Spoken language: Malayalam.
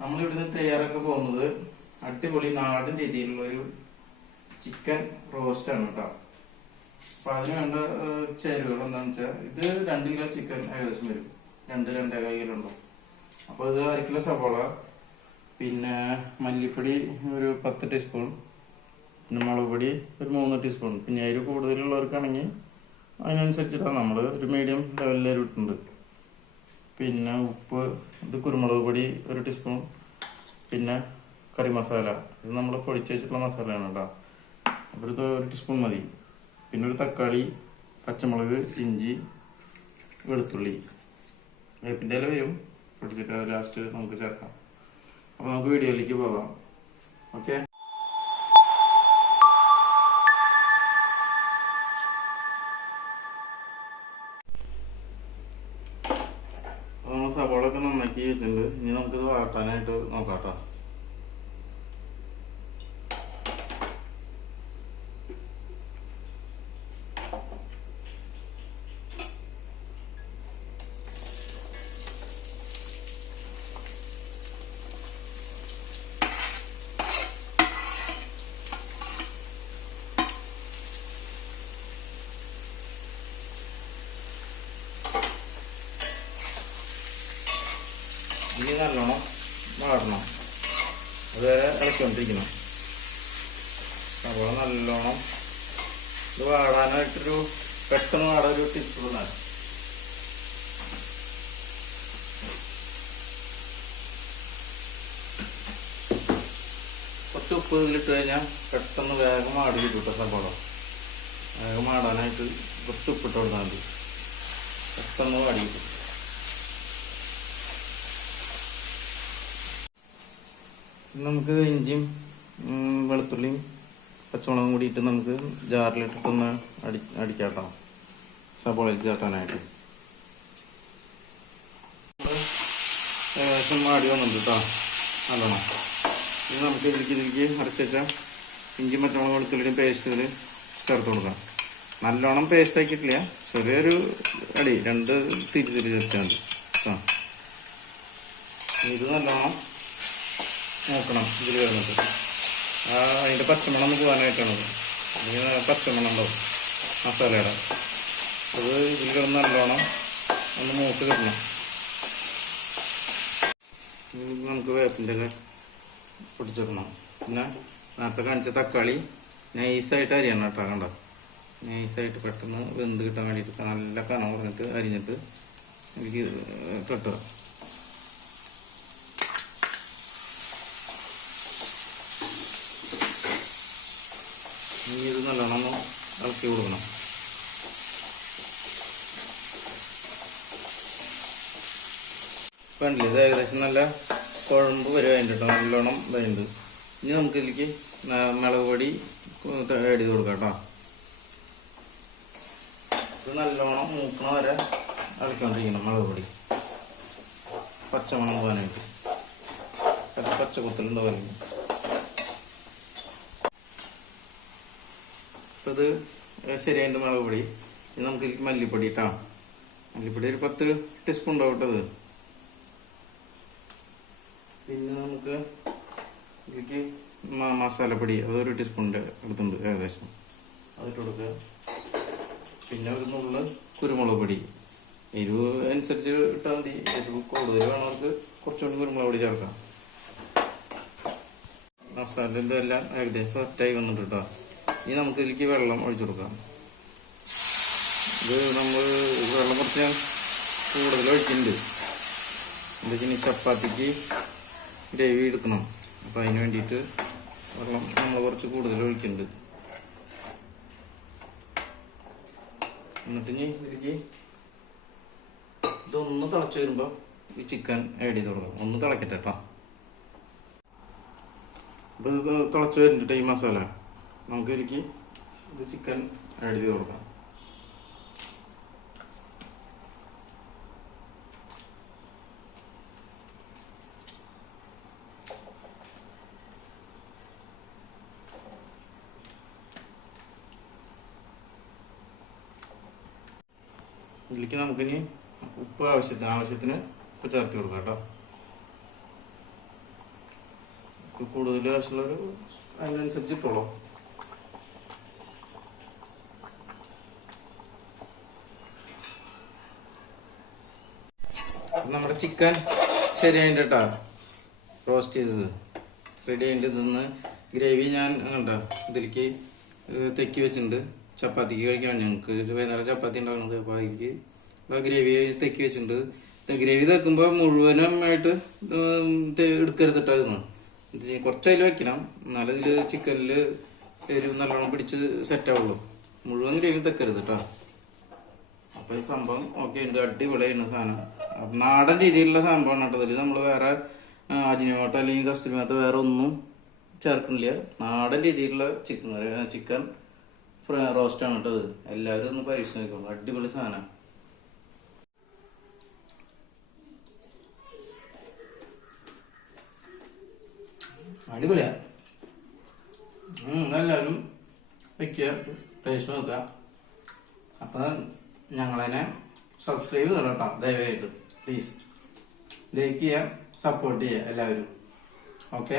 നമ്മൾ ഇവിടുന്ന് തയ്യാറാക്കാൻ പോകുന്നത് അടിപൊളി നാടൻ രീതിയിലുള്ള ഒരു ചിക്കൻ റോസ്റ്റ് ആണ് കേട്ടോ. അപ്പൊ അതിന് വേണ്ട ചേരുവകൾ എന്താണെന്ന് വെച്ചാൽ ഇത് രണ്ട് കിലോ ചിക്കൻ ഏകദേശം വരും. രണ്ട് രണ്ടേകാൽ കിലോ ഉണ്ടാവും. അപ്പൊ ഇത് അര കിലോ സവാള പിന്നെ മല്ലിപ്പൊടി ഒരു പത്ത് ടീസ്പൂൺ പിന്നെ മുളക് പൊടി ഒരു മൂന്ന് ടീസ്പൂൺ പിന്നെ അതിൽ കൂടുതലുള്ളവർക്കാണെങ്കിൽ അതിനനുസരിച്ചിട്ടാണ് നമ്മൾ ഒരു മീഡിയം ലെവലിൽ എരിവ് ഇട്ടുണ്ട് പിന്നെ ഉപ്പ് ഇത് കുരുമുളക് പൊടി ഒരു ടീസ്പൂൺ പിന്നെ കറി മസാല. ഇത് നമ്മൾ പൊടിച്ച് വെച്ചിട്ടുള്ള മസാലയാണ് കേട്ടോ. അപ്പോൾ ഒരു ടീസ്പൂൺ മതി. പിന്നെ ഒരു തക്കാളി പച്ചമുളക് ഇഞ്ചി വെളുത്തുള്ളി. വേപ്പിന്റെ ഇല വരും. പൊടിച്ചിട്ട് ലാസ്റ്റ് നമുക്ക് ചേർക്കാം. അപ്പോൾ നമുക്ക് വീഡിയോയിലേക്ക് പോകാം. ഓക്കെ നമുക്കിത് വാട്ടാനായിട്ട് നോക്കാം കേട്ടോ. ഇനി നല്ലോണം വാടണം അതുവരെ ഇളക്കിക്കൊണ്ടിരിക്കണം. സവാള നല്ലോണം ഇത് വാടാനായിട്ടൊരു പെട്ടെന്ന് വാടാൻ ഒരു ടിപ്സ് തന്നാൽ കുറച്ച് ഉപ്പ് ഇതിലിട്ട് കഴിഞ്ഞാൽ പെട്ടെന്ന് വേഗം ആടി കിട്ടും കേട്ടോ വേഗം ആടാനായിട്ട് കുറച്ച് ഉപ്പിട്ട് കൊടുത്താൽ മതി. പെട്ടെന്ന് ആടി കിട്ടും. നമുക്ക് ഇഞ്ചിയും വെളുത്തുള്ളിയും പച്ചമുളകും കൂടിയിട്ട് നമുക്ക് ജാറിലിട്ടിട്ടൊന്ന് അടി അടിക്കാട്ടോ സബോളയിൽ ചേട്ടാനായിട്ട്. ഏകദേശം ആടി വന്നിട്ടുണ്ട് കേട്ടോ നല്ലോണം. ഇനി നമുക്ക് ഇതിലേക്ക് ഇതിലേക്ക് അരച്ചുവെച്ച ഇഞ്ചി പച്ചമുളകും വെളുത്തുള്ളിയും പേസ്റ്റ് ഇതിൽ ചേർത്ത് കൊടുക്കാം. നല്ലോണം പേസ്റ്റ് ആക്കിയിട്ടില്ല. ചെറിയൊരു അടി രണ്ട് സീറ്റ് തിരി ചേർത്താൽ മതി. കേട്ടോ ഇത് നല്ലോണം നോക്കണം ഇതിൽ വരുന്നത്. ആ അതിന്റെ പച്ചമണം പോകാനായിട്ടാണത് പോകാനായിട്ടാണ് ഇതിന് പച്ചമണം ഉണ്ടാവും മസാലയുടെ. അത് ഇതിൽ കിടന്ന് നല്ലോണം ഒന്ന് മൂത്ത് കിട്ടണം. നമുക്ക് വേപ്പിന്റെ ഇല പൊടിച്ചെടുക്കണം പിന്നെ നേരത്തെ കാണിച്ച തക്കാളി നൈസായിട്ട് അരിയണം കേട്ടോ കണ്ട? നൈസായിട്ട് പെട്ടെന്ന് വെന്ത് കിട്ടാൻ വേണ്ടിയിട്ട് നല്ല കനം കുറഞ്ഞിട്ട് അരിഞ്ഞിട്ട് എനിക്ക് കെട്ടുക ഇത് നല്ലോണം ഒന്ന് ഇളക്കി കൊടുക്കണം. കണ്ടില്ലേ? ഇത് ഏകദേശം നല്ല കുഴമ്പ് വരെ വേണ്ടിട്ടോ? നല്ലോണം വേണ്ട. ഇനി നമുക്ക് ഇതിലേക്ക് മുളക് പൊടി ആഡ് ചെയ്ത് കൊടുക്കാം കേട്ടോ ഇത് നല്ലോണം മൂക്കണ വരെ ഇളക്കിക്കൊണ്ടിരിക്കണം മുളക് പൊടി. പച്ചമണം പോകാനായിട്ട്. പച്ച കുത്തലുണ്ടാവും അപ്പോൾ ഇത് ശരിയായിട്ട് മുളക് പൊടി. ഇനി നമുക്ക് മല്ലിപ്പൊടി ഇട്ടാ. മല്ലിപ്പൊടി ഒരു പത്ത് ടീസ്പൂൺ ഉണ്ടാവും പിന്നെ നമുക്ക് ഇതിലേക്ക് മസാലപ്പൊടി അതൊരു ടീസ്പൂണിന്റെ എടുത്തുണ്ട് ഏകദേശം. അതിട്ട് കൊടുക്കുക പിന്നെ ഒരു നുള്ള് കുരുമുളക് പൊടി. എരിവ് അനുസരിച്ച് ഇട്ടാൽ മതി. എരിവ് കൂടുതൽ വേണവർക്ക് കുറച്ചുകൂടി കുരുമുളക് പൊടി ചേർക്കാം. മസാലന്റെ എല്ലാം ഏകദേശം സെറ്റായി വന്നിട്ട് കേട്ടോ. ഇനി നമുക്ക് ഇതിലേക്ക് വെള്ളം ഒഴിച്ചു കൊടുക്കാം. ഇത് നമ്മൾ വെള്ളം കുറച്ച് ഞാൻ കൂടുതൽ ഒഴിക്കുന്നുണ്ട്. എന്താ വെച്ചാൽ ചപ്പാത്തിക്ക് ഗ്രേവി എടുക്കണം. അപ്പം അതിന് വേണ്ടിയിട്ട് വെള്ളം നമ്മൾ കുറച്ച് കൂടുതൽ ഒഴിക്കുന്നുണ്ട്. എന്നിട്ട് ഇനി ഇതിലേക്ക് ഇതൊന്ന് തിളച്ച് വരുമ്പോൾ ഈ ചിക്കൻ ആഡ് ചെയ്ത് കൊടുക്കാം. ഒന്ന് തിളക്കട്ടെ കേട്ടോ അപ്പോൾ തിളച്ച് വരുന്നുണ്ട് ഈ മസാല. നമുക്ക് എനിക്ക് ഇത് ചിക്കൻ ആഡ് ചെയ്ത് കൊടുക്കാം. ഇതിലേക്ക് നമുക്കിനി ഉപ്പ് ആവശ്യത്തിന് ആവശ്യത്തിന് ഉപ്പ് ചേർത്ത് കൊടുക്കാം കേട്ടോ. കൂടുതൽ ആവശ്യമുള്ളൊരു അതിനനുസരിച്ച് നമ്മുടെ ചിക്കൻ ശരിയായിട്ട് കേട്ടോ. റോസ്റ്റ് ചെയ്തത്. റെഡി ആയിട്ട് ഇതൊന്ന് ഗ്രേവി ഞാൻ കണ്ടോ ഇതിലേക്ക് തെക്കി വെച്ചിട്ടുണ്ട്. ചപ്പാത്തിക്ക് കഴിക്കാൻ ഞങ്ങൾക്ക് വൈകുന്നേരം ചപ്പാത്തി ഉണ്ടാക്കുന്നത് അപ്പോൾ അതിലേക്ക് ഗ്രേവി തെക്കി വെച്ചിട്ടുണ്ട്. ഗ്രേവി തെക്കുമ്പോൾ മുഴുവനായിട്ട് എടുക്കരുത് കേട്ടോ ഇതൊന്ന്. ഇത് കുറച്ച് അതിൽ വെക്കണം. എന്നാലും ഇതിൽ ചിക്കനിൽ എരിവ് നല്ലോണം പിടിച്ച് സെറ്റാവുള്ളൂ മുഴുവൻ ഗ്രേവി തെക്കരുത് കേട്ടോ അപ്പൊ ഈ സംഭവം ഓക്കെ ഉണ്ട് അടിപൊളിയാണ് സാധനം. നാടൻ രീതിയിലുള്ള സംഭവമാണ് കേട്ടോ നമ്മൾ വേറെ അജിനോട്ടോ അല്ലെങ്കിൽ കസ്തൂരിമോട്ടോ വേറെ ഒന്നും ചേർക്കണില്ല നാടൻ രീതിയിലുള്ള ചിക്കൻ ചിക്കൻ റോസ്റ്റ് ആണ് കേട്ടത് എല്ലാവരും ഒന്ന് പരീക്ഷിച്ച് നോക്കുള്ളൂ അടിപൊളി സാധനം. അടിപൊളിയാ. എല്ലാവരും വെക്കുക. ടേസ്റ്റ് നോക്കുക. അപ്പൊ ഞങ്ങളതിനെ സബ്സ്ക്രൈബ് ചെയ്തോളൂ കേട്ടോ ദയവായിട്ട്. പ്ലീസ് ലൈക്ക് ചെയ്യുക സപ്പോർട്ട് ചെയ്യുക എല്ലാവരും. ഓക്കെ